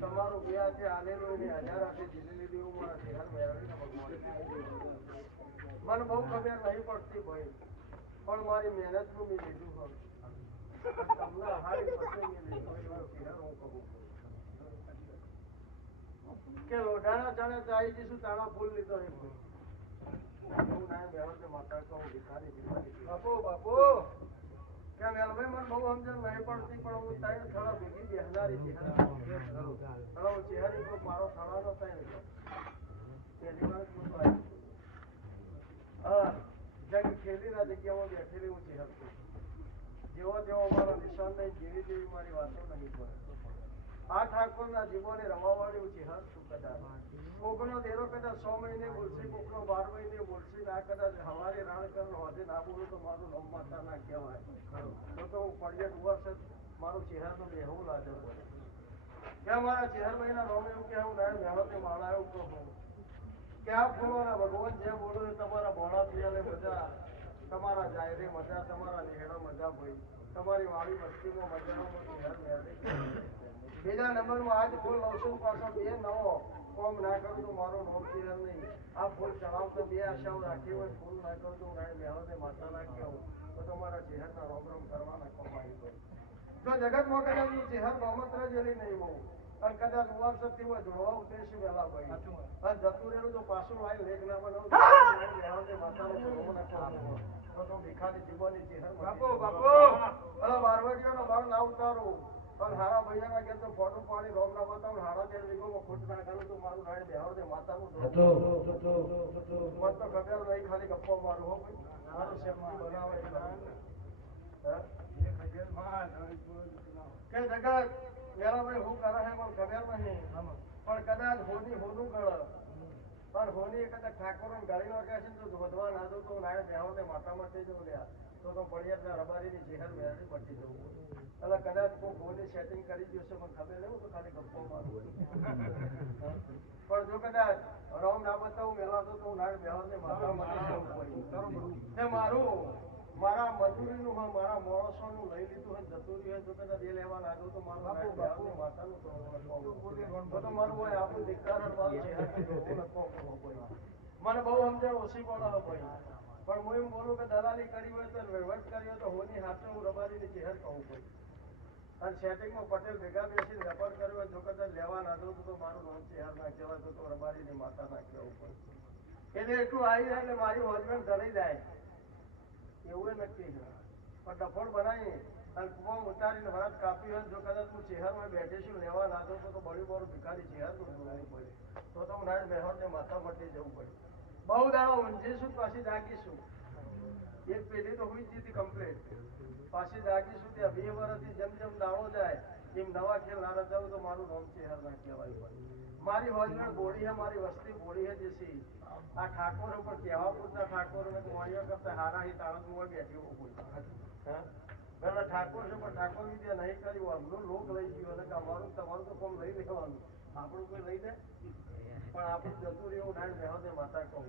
તમારું વ્યાજ જે આલેલું એને હજારાથી જીલેલી દેવું મારા ધ્યાન મેળવીને ભગવાન મને બહુ ખબર નહીં પડતી ભાઈ પણ મારી મહેનતનું મેં લીધું હોય તમને હારી પછી મેં લીધું એનું ધ્યાન હું કહું કે લોઢાના ચણે ચાઈ જઈશું તાણા ફૂલ લીધો એ હું ના મેળવને માતા કહું ભિખારી બાપુ બાપુ કે વેલભાઈ મને બહુ સમજણ નહીં પડતી પણ હું ત્રણ થળા ભેગી બેહનારી ચહેરી પર મારો થળાનો ત્રણ પહેલી વાર જગ ખેલીના જગ્યામાં બેઠેલી હું ચહેર છું જેવો જેવો મારો નિશાન નહીં જેવી જેવી મારી વાતો નહીં પડે આ ઠાકોરના જીવોને રમાવાળી હું ચહેર છું કદાચ કોકનો દેરો કદાચ 100 મહિને બોલશે કોકનો 12 મહિને બોલશે આ કદાચ હવારે રાણ કરનો હજે ના બોલું તો મારું નામ માતા ના કહેવાય તો હું ફળિયાત વર્ષ મારું ચહેરાનો બેહવું લાગે પડે કે મારા ચહેરભાઈના રોમ એવું કે હું નાય મહેનતે માળા એવું કહું કે આ ફૂલોના ભગવાન જે બોલો તમારા ભોળા પિયાલે મજા તમારા જાયરે મજા તમારા નેહડા મજા ભાઈ તમારી વાળી વસ્તીમાં મજાનો ચહેર મેળવી બીજા નંબરમાં આજ ફૂલ લવશું પાછો 2 નવો કોમ ના કરું તો મારો નોમ ચહેર નહીં આ ફૂલ ચડાવતો 2 આશાઓ રાખી હોય ફૂલ ના કરું તો નાય મહેનતે માતા ના કહેવું તો તમારા ચહેરના રોમ રોમ કરવાના કમાઈ હોય જો જગતમાં કદાચ ચહેર ગૌમત્ર જેલી નહીં હોવું અને કદાચ ઉવારસથી હોય જોડવા ઉતરીશું વહેલા ભાઈ અને જતું રહેલું તો પાછું લાવી લેખ ના બનાવું માતાનો જોડવો ના કરવો તો ભિખારી જીવવાની ચહેર બાપો બાપો અલા બારવટીઓનો ભાવ ના ઉતારું પણ હારા ભૈયાના ઘેર તો ફોટો પાડી રોમ ના બતાવું હારા તેર વીઘોમાં ખોટ ના કરું તો મારું રાય બેહાવ દે માતાનું મત તો ખબર નહીં ખાલી ગપ્પો મારું હો ભાઈ મારું સેફટી બનાવે કે જગત મેરા ભાઈ હું કરે હે મને ખબર નહીં પણ કદાચ હોની હોનું કળ પણ હોની કદાચ ઠાકોરને ગાળી નો કહે છે તો ધોધવા ના દો તો નાય બેહાવ દે માતા માટે જો લ્યા તો પડિયાતના રબારીની ચહેર મેળવી પટી જવું એટલે કદાચ કોઈ હોની સેટિંગ કરી દો છે મને ખબર નહીં તો ખાલી ગપ્પો મારું પણ જો કદાચ રોમ ના બતાવું મેલા તો નાય બેહાવ દે માતા માટે જવું પડે મારું મારા મજૂરીનું હોય મારા માણસોનું લઈ લીધું હોય જતું રહ્યું જો કદાચ એ લેવા લાગ્યું તો મારું માતાનું તો મારું હોય આપણું દીકરા મને બહુ સમજણ ઓછી પડે ભાઈ પણ હું એમ બોલું કે દલાલી કરી હોય તો વહીવટ કરી હોય તો હોની હાથે હું રબારીની ચહેર કહું ભાઈ અને સેટિંગમાં પટેલ ભેગા બેસીને વેપાર કર્યો હોય જો કદાચ લેવા ના દઉં તો મારું નામ ચહેર ના કહેવાય તો રબારીની માતા ના કહેવું પડે એટલે એટલું આવી જાય એટલે મારી હોજમેન્ટ ધરી જાય એવું નક્કી છે પણ ડફોડ બનાવી અને કુવામાં ઉતારીને વરસ કાપી હોય જો કદાચ હું ચહેરમાં બેઠીશું લેવા ના દઉં તો બળી બળું ભિખારી ચહેરનું જોવું પડે તો હું નાય મહેરને માથા મટી જવું પડે બહુ દાડો ઊંઝીશું પાછી જાગીશું એક પેઢી તો હોઈ જ જીતી કમ્પ્લીટ પાછી જાગીશું ત્યાં 2 વર્ષથી જેમ જેમ દાડો જાય એમ નવા ખેલ ના રચાવું તો મારું નામ ચહેર ના કહેવાય પડે મારી હોજણ બોડી હે, મારી વસ્તી બોડી હે જેસી આ ઠાકોર ઉપર કહેવા પૂરતા ઠાકોર ને મોણિયા કરતા હારા હી તાણસ મોય બેઠી હું હા પેલા ઠાકોર છે પણ ઠાકોર વિદ્યા નહીં કર્યું અમનું લોક લઈ ગયું અને અમારું તમારું તો કોમ લઈ લેવાનું આપણું કોઈ લઈ દે પણ આપણું જતું રહ્યું ડાળ બેહો દે માતા કહું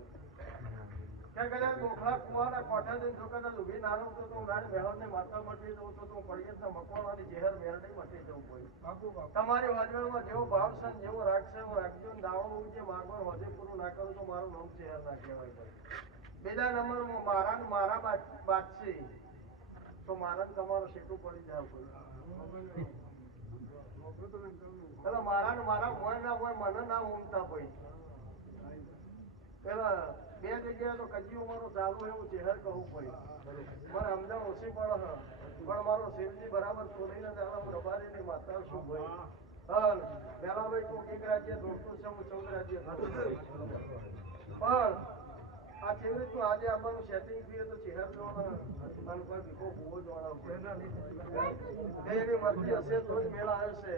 કે કદાચ ગોખલા કુવાના કોઠા જઈને જો કદાચ ઊભી ના રહું તો હું ડાળ બેહો ને માતા મટી જવું તો હું પડીએ જ મકવાણાની ઝેર મેરડી મટી જવું કોઈ તમારી વાજવામાં જેવો ભાવ છે જેવો રાખશે એવો રાખજો ને દાવો જે માગવાનું હજે પૂરું ના કરું તો મારું નામ ઝેર ના કહેવાય ભાઈ બીજા નંબરમાં મારા બાદશી તો મારા તમારો સીટું પડી જાય કોઈ પેલા મારા મોય ના હોય મને ના ઊંઘતા ભાઈ પેલા બે જગ્યાએ તો કજીઓ મારો ચાલુ એવું ચહેર કહું ભાઈ મને સમજાવ ઓછી પડે પણ મારો શિવજી બરાબર છોડીને ચાલો હું રબારીની માતા છું ભાઈ પેલા ભાઈ તું એક રાજ્ય દોડતું છે હું 14 રાજ્ય પણ આ કેવી રીતનું આજે આંબાનું સેટિંગ થયું તો ચહેર જોવાના અને કોઈ ભીખો ભૂવો જોવાના એની મરજી હશે તો જ મેળા આવશે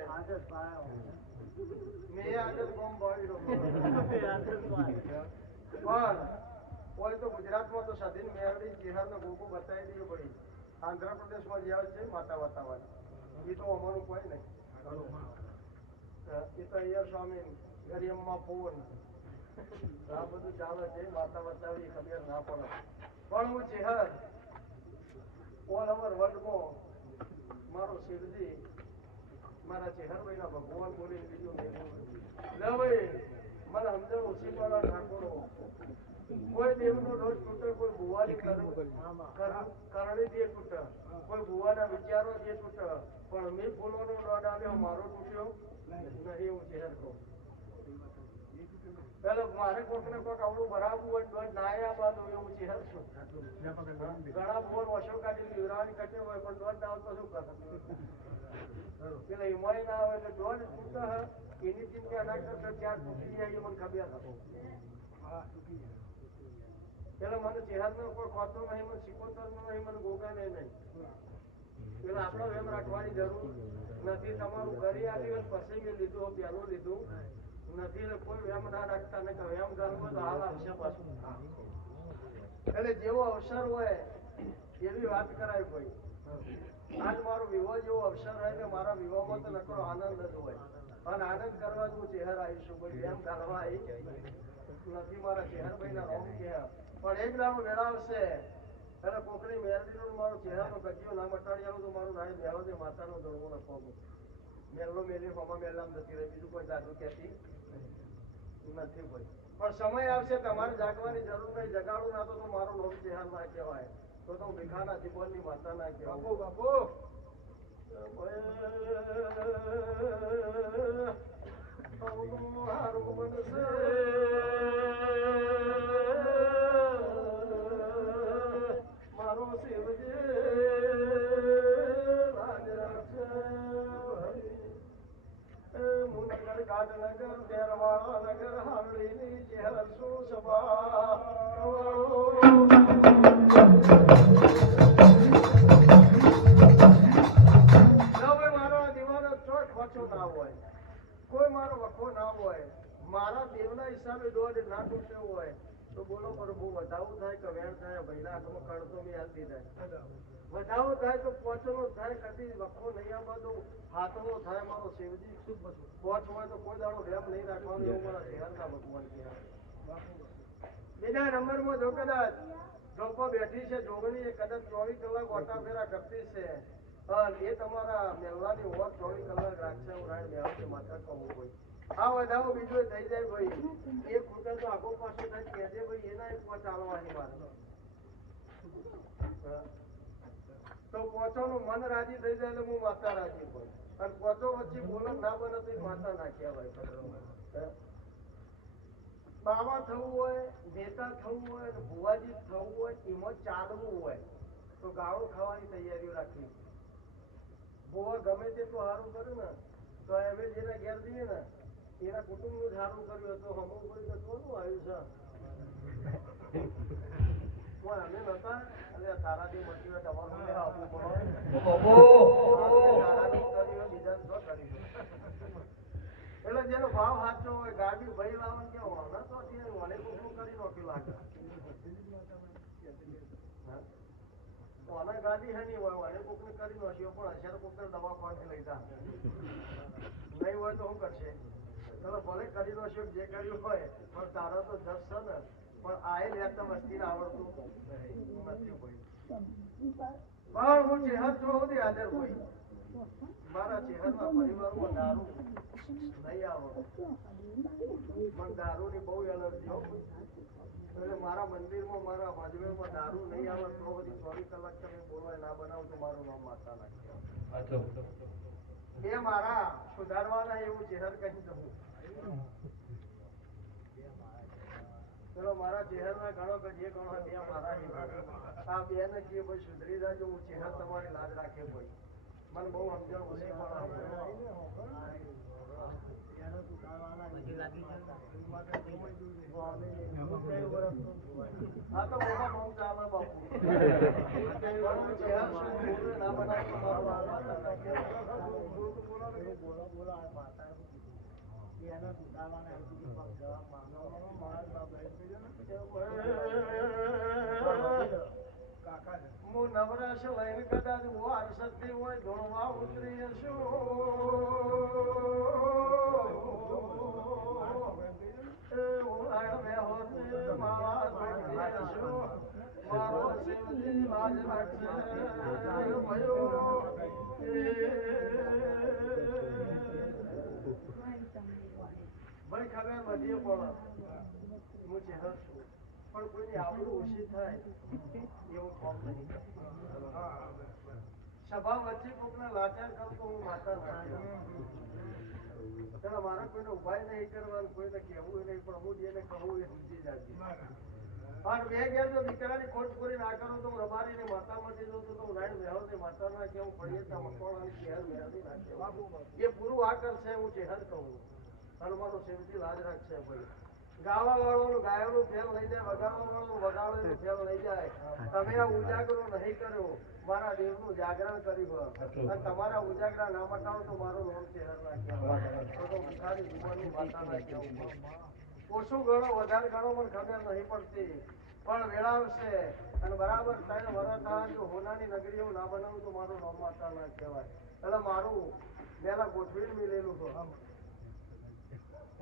મેં આજે કોમ બાળી પણ કોઈ તો ગુજરાતમાં તો સધીન મેરડી ચહેરનો ગોગો બતાવી દઈએ ભાઈ આંધ્રપ્રદેશમાં જે આવે છે માતા વાતાવરણ એ તો અમારું કોઈ નહીં એ તો અయ్యર સ્વામી ગરિયમમાં ફોન આ બધું ચાલે છે માતા બતાવી ખબર ના પડે પણ હું ચહેર ઓલ ઓવર વર્લ્ડમાં મારો શિવજી મારા ચહેરભાઈના ભગવાન બોલીને બીજું નહીં લે ભાઈ મને સમજાવ ઓછી પડે ઠાકોરો કોઈ દેવનો રોજ તૂટે કોઈ ભુવાની કરણી દે તૂટે કોઈ ભુવાના વિચારો દે તૂટે પણ મેં ફૂલોનો દોડ આવ્યો મારો તૂટ્યો નહીં હું ચહેર કહું પેલો મારે કોક ને કોક આવડું ભરાવવું હોય દોડ ના આવ્યા બાદ હું ચહેર છું ઘણા બોલ વર્ષો કાઢી યુવરાની કટે હોય પણ દોડ ના આવતો શું કરે પેલા હિમાય ના આવે એટલે દોડ તૂટે એની ચિંતા ના કરતા ચાર તૂટી જાય એ મને ખબર હતો પેલા મને ચહેરાનો કોઈ ખોતો નહીં મને સિકોતર નો નહીં મને ગોગા નહીં પેલા આપણો એમ રાખવાની જરૂર નથી તમારું ઘરે આવ્યું પછી મેં લીધું પેલું લીધું નથી એટલે કોઈ એમ ના રાખતા ને એમ ગણવું તો હાલ આવશે પાછું એટલે જેવો અવસર હોય એવી વાત કરાય કોઈ આજ મારો વિવાહ જેવો અવસર હોય ને મારા વિવાહમાં તો નકરો આનંદ જ હોય અને આનંદ કરવા જ હું ચહેર આવીશું કોઈ એમ કાઢવા આવી નથી મારા ચહેરભાઈ ના રોમ કે પણ એક દાડો મેળાવશે એટલે કોકની મેરડીનો મારો ચહેરાનો કજીઓ ના મટાડી આવું તો મારું નાય મેળો છે માતાનો દોડવો નખો મેલો મેલી હોમા મેલામ જતી રહી બીજું કોઈ જાદુ કહેતી નથી કોઈ પણ સમય આવશે તમારે જાગવાની જરૂર નહીં જગાડું ના તો મારો લોક ચહેર ના કહેવાય તો હું ભીખાના જીવનની માતા ના કહેવાય બાપુ મારું બનશે મારો શિવજી રાજ રાખશે મુનગર ગાઢનગર તેરવાળા નગર હારડીની ચહેર શું સભા કોઈ મારો વખો ના હોય મારા દેવના હિસાબે દોડ ના તૂટ્યો હોય તો બોલો પ્રભુ વધાવું થાય કે વેણ થાય ભૈલા હાથમાં કણતો મેં હાલતી થાય વધાવો થાય તો પોચનો થાય કદી વખો નહીં આવવાનો હાથનો થાય મારો શિવજી પોચ હોય તો કોઈ દાડો રેમ નહીં રાખવાનો એવું મારા શહેરના ભગવાન કહેવાય બીજા નંબરમાં જો કદાચ જોપો બેઠી છે જોગણી એ કદાચ 24 કલાક ઓટા ફેરા કરતી છે એ તમારા મેલવાની ઓર 24 કલાક રાખશે હું રાણ મેળવશે માત્ર કહું ભાઈ આ વધાવો બીજો થઈ જાય ભાઈ એક ખૂટા તો આખો પાછો થાય કહેજે ભાઈ એના એક ચાલવાની વાત તો પોચોનું મન રાજી થઈ જાય એટલે હું માતા રાજી ભાઈ અને પોચો વચ્ચે બોલક ના બને તો માતા ના કહેવાય બાવા થવું હોય નેતા થવું હોય ભુવાજી થવું હોય એમાં ચાલવું હોય તો ગાળો ખાવાની તૈયારીઓ રાખવી ભુવા ગમે તેટલું સારું કર્યું ને તો અમે જેના ઘેર જઈએ ને એના કુટુંબનું સારું કર્યું તો હમું કોઈ કોનું આવ્યું છે અમે નતા એટલે તારાથી મળી હોય તમારું આપવું પડે બીજા શું કર્યું એટલે જેનો ભાવ સાચો હોય ગાડી ભાઈ લાવવા કેવો ના તો મને કોકનું કરી નોખ્યું લાગે ઓને ગાડી હે નહીં હોય મને કોકને કરી નોખ્યો પણ હશે તો કોકને દવા પાણી લઈ જા નહીં હોય તો શું કરશે ચલો ભલે કરી નોખ્યો જે કર્યું હોય પણ તારો તો જસ છે ને પણ આ લેતા મસ્તી આવડતું નથી ભાઈ પણ હું ચેહર જો સુધી હાજર હોય મારા ચહેરના પરિવારમાં દારૂ નહીં આવો પણ દારૂની બહુ એલર્જી હો એટલે મારા મંદિરમાં મારા ભજવેમાં દારૂ નહીં આવે તો બધી 24 કલાક તમે બોલવા ના બનાવો તો મારું નામ માતા નાખે એ મારા સુધારવાના એવું ચહેર કહી દઉં ચલો મારા ચહેરના ગણો કે જે ગણો બે મારા આ બે ને કે ભાઈ સુધરી જાય હું ચહેર તમારી લાજ રાખે ભાઈ મને બહુ સમજણ ઓછી પણ આ તો મોટા બહુ ચાલે બાપુ ના હું નવરાશ લઈને કદાચ વાર શક્તિ હોય ધોળવા ઉતરી છું મારો શિવજી લાજ રાખશે ભાઈ ખબર બધી પણ હું ચહેર છું પણ કોઈની આવડું ઓછી થાય એવું કામ નહીં સભા વચ્ચે કોકને લાચાર કરું તો હું માતા નાખ્યો મારે કોઈને ઉપાય નહીં કરવાનું કોઈને કહેવું નહીં પણ હું જેને કહું એ સમજી જાય અને બે ઘેર જો દીકરાની ખોટ પૂરી ના કરું તો હું રબારીને માતા માંથી જઉં તો હું નાઈન મેળવ ને માતા ના કેવું પડીએ ત્યાં મકવાણાની ચહેર મેળવી નાખે એ પૂરું આ કરશે હું ચહેર કહું અને મારો શિવજી લાજ રાખશે ભાઈ ગાવા વાળોનું ગાયનું ફેલ લઈ જાય વગાડવા વાળોનું વગાડવાનું ફેલ લઈ જાય તમે આ ઉજાગરો નહીં કર્યો મારા દેવનું જાગરણ કર્યું અને તમારા ઉજાગરા ના મટાવો તો મારું નામ ચહેર નાખ્યા જીવનની માતા નાખ્યા ઓછું ગણો વધારે ગણો મને ખબર નહીં પડતી પણ વેળાવશે અને બરાબર ત્રણ વર્ષ થાય જો હોનાની નગરીઓ ના બનાવું તો મારું નામ માતા ના કહેવાય એટલે મારું પેલા ગોઠવીને મિલેલું તો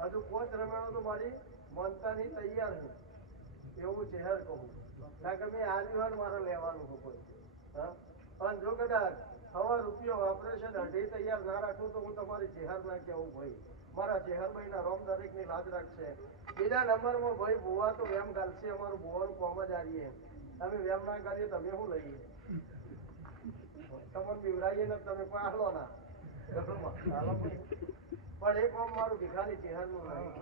હજુ કોચ રમેણો તો મારી મનતાની તૈયાર હું એવું ચહેર કહું કારણ કે મેં આવ્યું હોય મારે લેવાનું હોય અને જો કદાચ હવા રૂપિયો ઓપરેશન અઢી તૈયાર ના રાખું તો હું તમારી ચહેર ના કહેવું ભાઈ મારા ચહેર ભાઈના રોમ દરેકની લાજ રાખશે બીજા નંબરમાં ભાઈ ભુવા તો વેમ ગાલશે અમારું ભુવાનું કોમ જ આવીએ અમે વેમ ના કરીએ તમે શું લઈએ તમને બીવરાઈએ ને તમે કોઈ હાલો ના પણ એ કોમ મારું ભિખારી ચહેરનું નહીં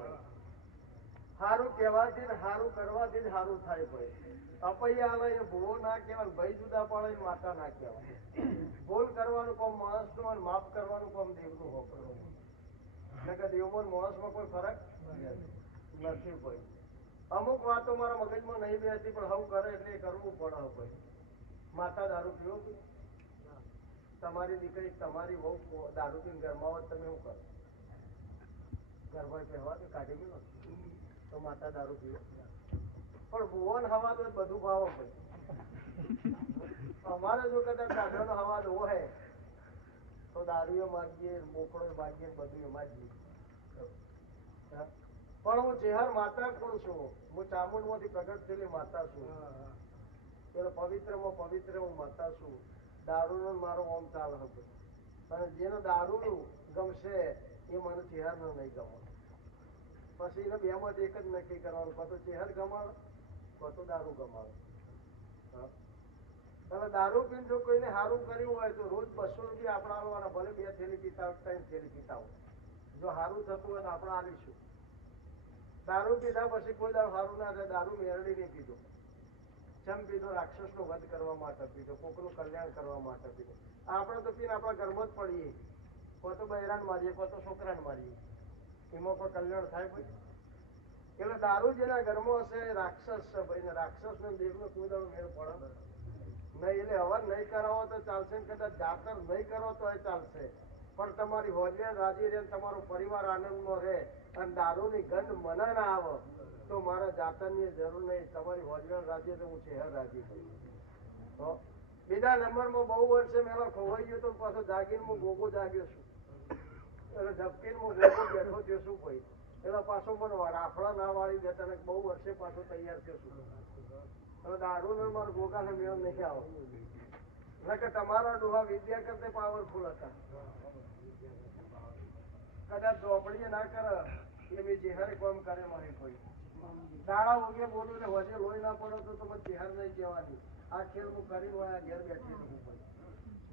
સારું કહેવાથી ને સારું કરવાથી જ સારું થાય ભાઈ અપૈયા લઈને ભૂવો ના કહેવાય ભાઈ જુદા પડે માતા ના કહેવાય ભૂલ કરવાનું કામ માણસનું અને માફ કરવાનું કામ દેવનું હોય એટલે કે દેવમાં માણસમાં કોઈ ફરક નથી ભાઈ અમુક વાતો મારા મગજમાં નહીં બેસતી પણ હવ કરે એટલે એ કરવું પડે ભાઈ માતા દારૂ પીવો તમારી દીકરી તમારી બહુ દારૂ પીને ઘરમાં હોત તમે શું કરો ઘરમાં કહેવા કે કાઢી ગયો તો માતા દારૂ પીવો પણ ભુવન હવા તો બધું ભાવો ભાઈ અમારે જો કદાચ દાદરાનો હવા હોય તો દારૂઓ માગીએ મોકળો માગીએ બધું એમાં જ પણ હું ચેહર માતા કોણ છું હું ચામુંડ માંથી પ્રગટ થયેલી માતા છું એટલે પવિત્રમાં પવિત્ર હું માતા છું દારૂનો મારો ઓમ ચાલ હતો અને જેને દારૂનું ગમશે એ મને ચેહરનો નહીં ગમે પછી એને બે માંથી એક જ નક્કી કરવાનું કાં તો ચેહર ગમાડો કાં તો દારૂ ગમાડો તમે દારૂ પીને જો કોઈને સારું કર્યું હોય તો રોજ 200 રૂપિયા આપણા આવવાના ભલે 2 થેલી પીતા હોય 3 થેલી પીતા હોય જો સારું થતું હોય તો આપણે આવીશું દારૂ પીધા પછી કોઈ દારૂ સારું ના થાય દારૂ મેરડી નહીં પીધો ચમ પીધો રાક્ષસનો વધ કરવા માટે પીધો કોકનું કલ્યાણ કરવા માટે પીધો આપણે તો પીને આપણા ઘરમાં જ પડીએ કોઈ તો બૈરાન મારીએ કોઈ તો છોકરાને મારીએ એમાં કોઈ કલ્યાણ થાય ભાઈ એટલે દારૂ જેના ઘરમાં હશે રાક્ષસ છે ભાઈ રાક્ષસ ને દેવનો કોઈ દાડો મેળ પડે નહીં એટલે હવન નહીં કરાવો તો ચાલશે કદાચ જાતર નહીં કરો તો એ ચાલશે પણ તમારી હોજવેણ રાજી રહે, તમારો પરિવાર આનંદમાં રહે અને દારૂની ગંધ મને ના આવે તો મારા જાતનની જરૂર નહીં. તમારી હોજવેણ રાજી તો હું શહેર રાજી કરું. તો બીજા નંબરમાં બહુ વર્ષે મેલો ખોવાઈ ગયો તો પાછો જાગીને હું ગોગો જાગ્યો છું. એટલે ઝપકીને હું ગોગો બેઠો થયો છું ભાઈ. એટલે પાછો મને રાફડા ના વાળી દેતા ને બહુ વર્ષે પાછો તૈયાર થયો છું. હવે દારૂ ને મારા ગોગાને મેળ નહીં આવો. એટલે કે તમારા ડોહા વિદ્યા કરતે પાવરફુલ હતા. કદાચ ચોપડીએ ના કરે એવી ચેહરે કોમ કરે મારી કોઈ દાડા ઉગે બોલું ને વજે લોહી ના પડો તો તમે ચેહર નહીં કહેવાની. આ ખેલ હું કરી હોય ઘેર બેઠી રહું ભાઈ.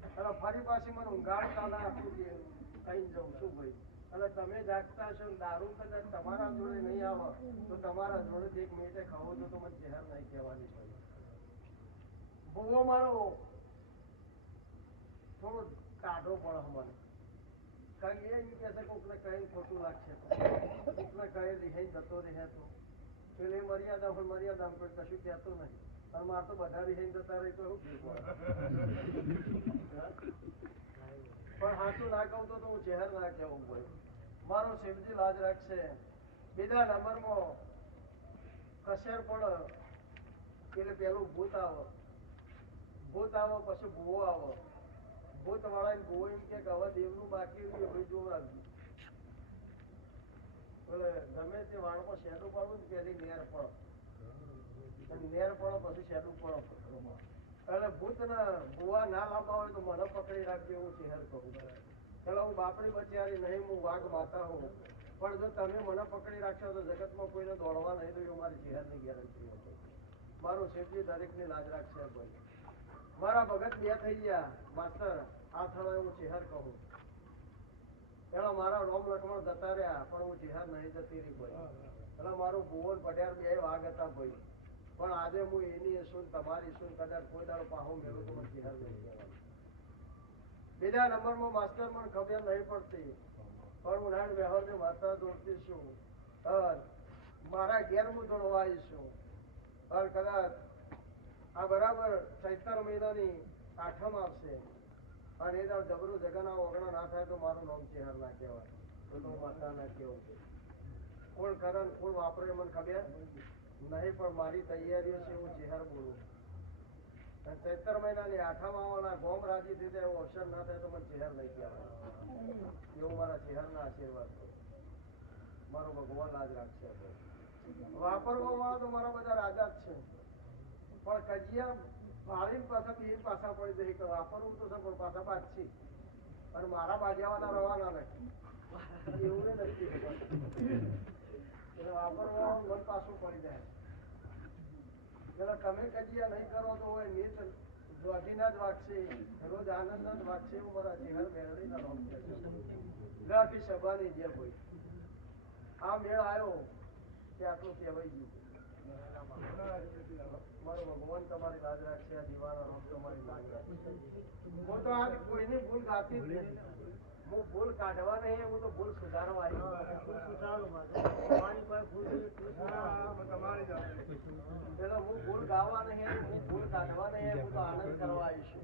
એટલે ફરી પાછી મને ઊંઘાડતા ના આપું કઈ જઉં છું ભાઈ. એટલે તમે જાગતા છો દારૂ કદાચ તમારા જોડે નહીં આવે તો તમારા જોડે એક મિનિટે ખાવો તો મને ચેહર નહીં કહેવાની ભાઈ. ભૂવો મારો થોડો કાઢો પડે મને. કારણ કે એ કહે છે કોકને કહીને ખોટું લાગશે તો કોકને કહે રિહાઈ જતો રહે તો પેલી મર્યાદા હોય મર્યાદામાં કોઈ કશું કહેતો નહીં. અને મારે તો બધા રિહાઈ જતા રહે તો એવું પણ હાથું ના કહું તો હું ચહેર ના કહેવું ભાઈ. મારો શિવજી લાજ રાખશે. બીજા નંબરમાં કશેર પડે એટલે પેલું ભૂત આવે. ભૂત આવો પછી ભૂવો આવો. ભૂત વાળા ભૂવો એમ કે હવે દેવનું બાકી રહ્યું ભાઈ જોવું રાખજો. એટલે ગમે તે વાળમાં શેડું પાડવું ને પેલી નેર પડો નેર પડો પછી શેડું પડો. એટલે ભૂત ને ભૂવા ના લાવવા હોય તો મને પકડી રાખજો એવું શહેર કહું. પેલા હું બાપડી બચારી નહીં, હું વાઘ માતા હું. પણ જો તમે મને પકડી રાખશો તો જગતમાં કોઈને દોડવા નહીં દઉં. મારી શહેરની ગેરંટી હતો. મારું શેઠજી દરેકની લાજ રાખશે ભાઈ. મારા ભગત બે થઈ ગયા માસ્ટર. આ થયો હું ચેહર કહું. પેલા મારા રોમ લક્ષ્મણ જતા રહ્યા પણ હું ચેહર નહીં જતી રહી ભાઈ. એટલે મારું ભુવન પઢિયાર બે વાઘ હતા ભાઈ. પણ આજે હું એની શું તમારી શું કદાચ કોઈ દાડો પાહો મેળવું તો મને ચેહર નહીં કહેવાનું. બીજા નંબરમાં માસ્ટર મને ખબર નહીં પડતી પણ હું નાડ વ્યવહારને માતા દોડતી છું. મારા ઘેર હું દોડવા આવીશું. કદાચ આ બરાબર ચૈતર મહિનાની આઠમ આવશે અને એ દાડ જબરું જગના ઓગણા ના થાય તો મારું નામ ચેહર ના કહેવાય. તો હું માતા ના કેવું છે. કોણ કરે કોણ વાપરે મને ખબર નહીં પણ મારી તૈયારીઓ છે હું ચેહર બોલું. ચૈતર મહિનાની આઠમ આવવાના ગોમ રાજી થઈ જાય એવો અવસર ના થાય તો મને ચેહર નહીં કહેવાય. એવું મારા ચેહરના આશીર્વાદ છે. મારો ભગવાન લાજ રાખશે. વાપરવા વાળા તો મારા બધા રાજા જ છે પણ કજિયા ભાળીને પાછા બે પાછા પડી જાય કે વાપરવું તો છે પણ પાછા પાછી અને મારા બાજવાના રવાના નથી એવું નથી. એટલે વાપરવા મન પાછું પડી જાય. એટલે તમે કજિયા નહીં કરો તો હોય નીત જોધીના જ વાગશે, રોજ આનંદના જ વાગશે. એવું મારા ચહેર મેળવીના નામ છે. આખી સભાની જે હોય આ મેળ આવ્યો કે આટલું કહેવાય ગયું. મારો ભગવાન તમારી લાજ રાખશે. આ દીવાના રોગ તમારી લાજ રાખશે. હું તો આ કોઈની ભૂલ ગાતી જ નહીં. હું ભૂલ કાઢવા નહીં, હું તો ભૂલ સુધારવા એટલે હું ભૂલ ગાવા નહીં, હું ભૂલ કાઢવા નહીં, હું તો આનંદ કરવા આવીશું.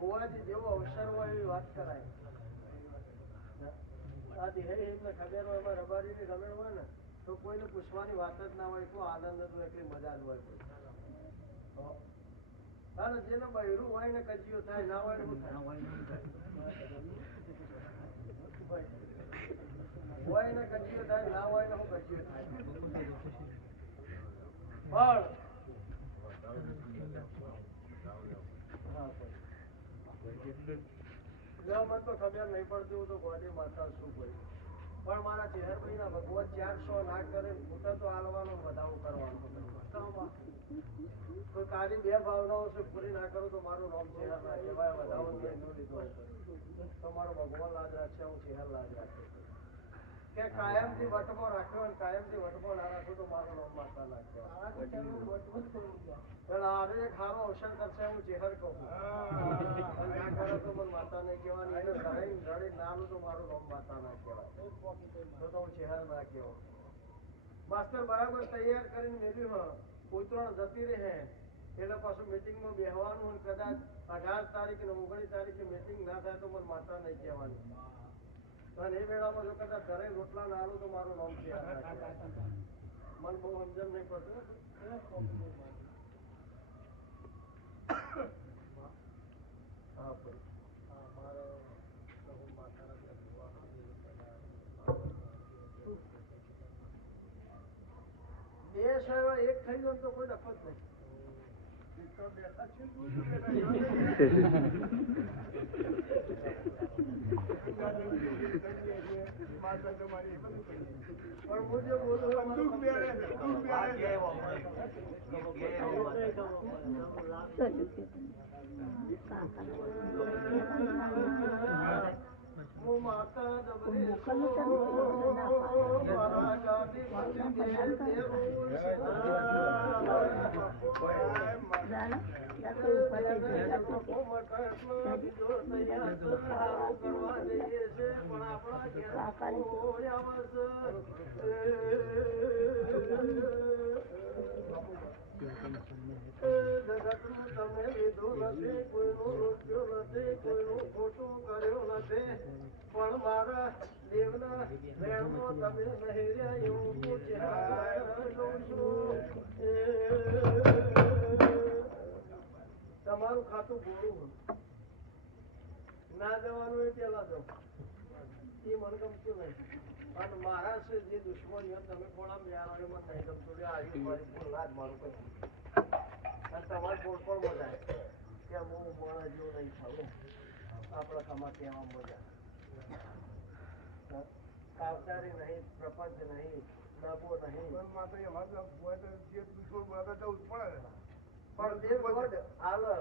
ગોવાજી જેવો અવસર હોય એવી વાત કરાય. આ દેહ એમને ખબર હોય એમાં રબારીની રમેણ હોય ને તો કોઈને પૂછવાની વાત જ ના હોય. કોઈ આનંદ જ હોય, એટલી મજા જ હોય. હા જેને બહેરું હોય ને કજિયો થાય ના હોય ને શું થાય હોય ને કજિયો થાય ના હોય ને હું કજિયો થાય. પણ મને તો ખબર નહીં પડતી. હું તો ગોડી માતા છું ભાઈ. પણ મારા ચેહરભાઈ ના ભગવાન 400 ના કરે મોટા તો હાલવાનો વધારો કરવાનો. તો તારી બે ભાવનાઓ છે પૂરી ના કરું તો મારું નામ ચેહર ના કહેવાય. વધારો લીધો તો મારો ભગવાન લાજ રાખશે. હું ચેહર લાજ રાખે કે કાયમથી વટમાં રાખ્યો અને કાયમથી વટમાં ના રાખું તો મારું નામ માતા ના કહેવાય. આરે એક સારો અવસર કરશે હું ચેહર કહું. ના કરે તો મને માતા નહીં કહેવાની. એને ધરાઈ રડી નાનું તો મારું નામ માતા ના કહેવાય. તો હું ચેહર ના કહેવાય. માસ્ટર બરાબર તૈયાર કરીને મેલ્યું ઉતરણ જતી રહે એટલે પાછું મીટિંગમાં બેહવાનું હોય કદાચ 18 તારીખ ને 19 તારીખે મીટિંગ ના થાય તો મને માતા નહીં કહેવાની અને એ વેળામાં જો કદાચ ઘરે રોટલા ના આલું તો મારું નામ છે મને બહુ સમજણ નહીં પડતું હા ભાઈ મારે બે શહેરો એક થઈ જાય તો કોઈ ડફત નહીં બેઠા છે પણ હું જે બોલું હું માતા તમે લીધું નથી કોઈનું રોક્યું નથી કોઈનું ખોટું કર્યું નથી પણ મારા દેવના વેણમાં તમે નહીં રહ્યા એવું પૂછ્યું છું તમારું ખાતું ગોળું ના જવાનું એ પેલા જાઓ એ મને ગમતું નહીં અને મારા છે જે દુશ્મનીઓ તમે થોડા યાર મને નહીં ગમતું આવી મારી ફોન લાજ મારું પછી અને તમારે ફોન પણ મજા કે હું મોડા જેવું નહીં ખાવું આપણા ખામાં કહેવા મજા કાવતારી નહીં પ્રપંચ નહીં ડબો નહીં પણ દેવ દોઢ હાલે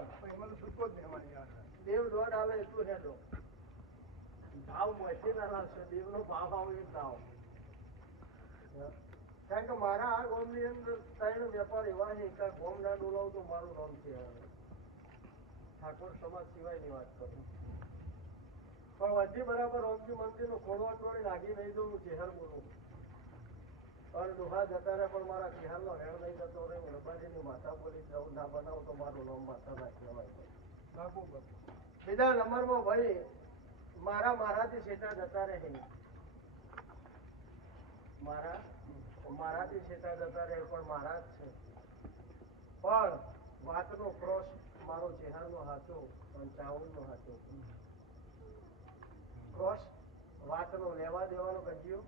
દેવ દોઢ હાલે એટલું હેડો ભાવ મોચી ના રાખશે દેવનો ભાવ આવે એ ભાવ કારણ કે મારા આ ગોમની અંદર 3 વેપાર એવા છે કે ગોમ ના ડોલાવું તો મારું નામ છે ઠાકોર સમાજ સિવાયની વાત કરું પણ વધી બરાબર ઓમજી મંદિરનો ખોડવા ટોળી નાખી નહીં દઉં ચહેર બોલું અને દુહા જતા રહે પણ મારા ચહેરનો હેડ નહીં જતો રહે હું રબાજીની માતા બોલી જવું ના બનાવું તો મારું નામ માતા ના કહેવાય બીજા નંબરમાં ભાઈ મારાથી શેઠા જતા રહે મારાથી શેઠા જતા રહે પણ મારા જ છે પણ વાતનો ક્રોસ મારો ચહેરનો હાથો અને ચાવલનો હાથો ક્રોસ વાતનો લેવા દેવાનો કજિયો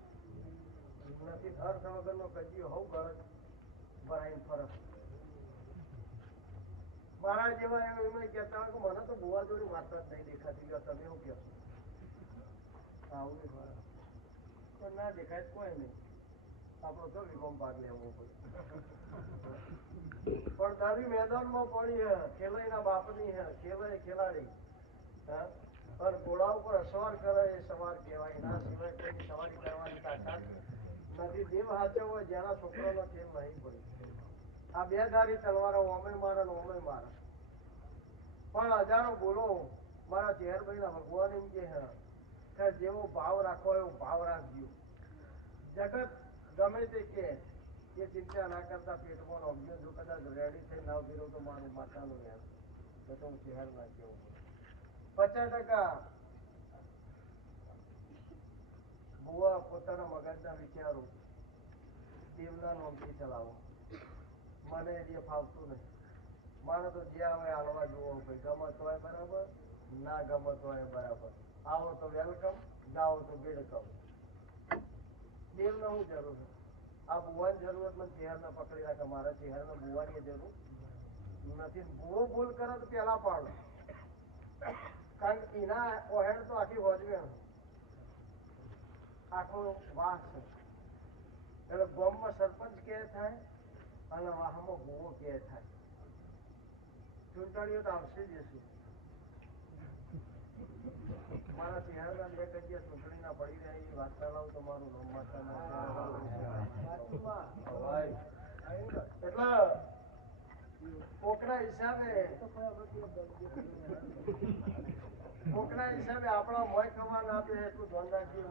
નથી અર્થ વગરનો કજિયો હોવ ગરજ ભરાઈ ફરક મારા જેવા એમ કહેતા હોય કે મને તો બુવા જોડી વાત જ નહીં દેખાતી ગયો તમે એવું કહો આવું પણ ના દેખાય કોઈ નહીં આપણો તો વિકોમ ભાગ લેવો પડે પણ તારી મેદાનમાં પડી હે ખેલાઈના બાપની હે ખેલાય ખેલાડી હા પણ ઘોડા ઉપર અસવાર કરે એ સવાર કહેવાય ના સિવાય કોઈ સવારી કરવાની તાકાત નથી દેવ હાચો હોય જેના છોકરાનો ખેલ નહીં પડી આ બે ધારી તલવારો ઓમે મારા ને ઓમે મારા પણ હજારો બોલો મારા ચેહરભાઈના ભગવાન એમ કે જેવો ભાવ રાખો એવો ભાવ રાખજો જગત ગમે તે કે એ ચિંતા ના કરતા પેટમાં ઓબ્ઝર્વ જો કદાચ રેડી થઈ ના ઉભી તો મારું માતાનું યાર તો હું ચહેર ના કેવું 50% બુઆ પોતાના મગજના વિચારો દેવના નામથી ચલાવો મને એ ફાવતું નહીં મારે તો જે આવે હાલવા જોવો ભાઈ ગમત હોય બરાબર ના ગમત હોય બરાબર આવો તો વેલકમ જાઓ તો વેલકમ દેવને શું જરૂર છે આ બુવાની જરૂરત મને ચહેરના પકડી રાખે મારા ચહેરના બુવાની જરૂર નથી ભૂવો ભૂલ કરે તો પેલા પાડો કારણ કે એના ઓહેડ તો આખી હોજવે આખો વાહ છે એટલે ગામમાં સરપંચ કે થાય અને વાહમાં ભૂવો કે થાય ચૂંટણીઓ તો આવશે જ છે મારા ચહેરા 2 જગ્યા ચૂંટણીના પડી રહ્યા એની વાત ચલાવું તો મારું નામ માતા એટલે કોકના હિસાબે આપણા મોય કમા ના આપે એટલું ધ્યાન રાખીએ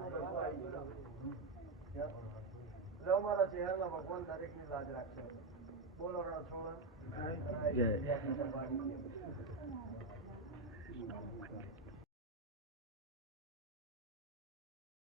મારા ચહેરાના ભગવાન દરેકની લાજ રાખશે બોલો રણછોડ જય. જય